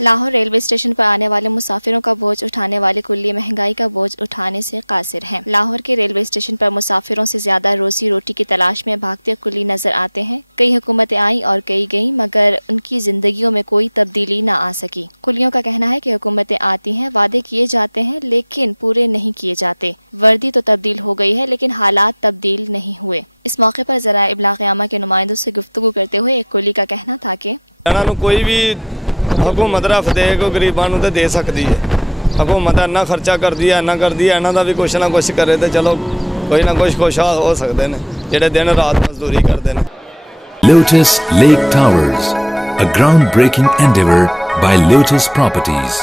Lahore railway station पर आने वाले मुसाफिरों का बोझ उठाने वाली कुल्ली महंगाई का बोझ उठाने से कासिर हैं। लाहौर के रेलवे स्टेशन पर मुसाफिरों से ज्यादा रोजी रोटी की तलाश में भागते कुल्ली नजर आते हैं। कई हुकूमतें आईं और कई गईं, मगर उनकी जिंदगियों में कोई तब्दीली ना आ सकी। कुल्लियों का कहना है कि हुकूमतें आती हैं, वादे किए जाते हैं, लेकिन पूरे नहीं किए जाते। वर्दी तो तब्दील हो गई है, लेकिन हालात तब्दील नहीं हुए। इस मौके पर ज़राए इब्लाग क़यामा के नुमाइंदों से गुफ्तगू करते हुए एक कुल्ली का कहना था कि कोई भी हुकूमत रख दे कोई गरीबां नूं ते दे सकती है। हुकूमत इन्ना खर्चा कर दिया इन्हां दा भी कुछ ना कुछ करे तो चलो कोई ना कुछ खुशहाल हो सकते हैं जिहड़े दिन रात मजदूरी करते हैं। Lotus Lake Towers, a groundbreaking endeavor by Lotus Properties.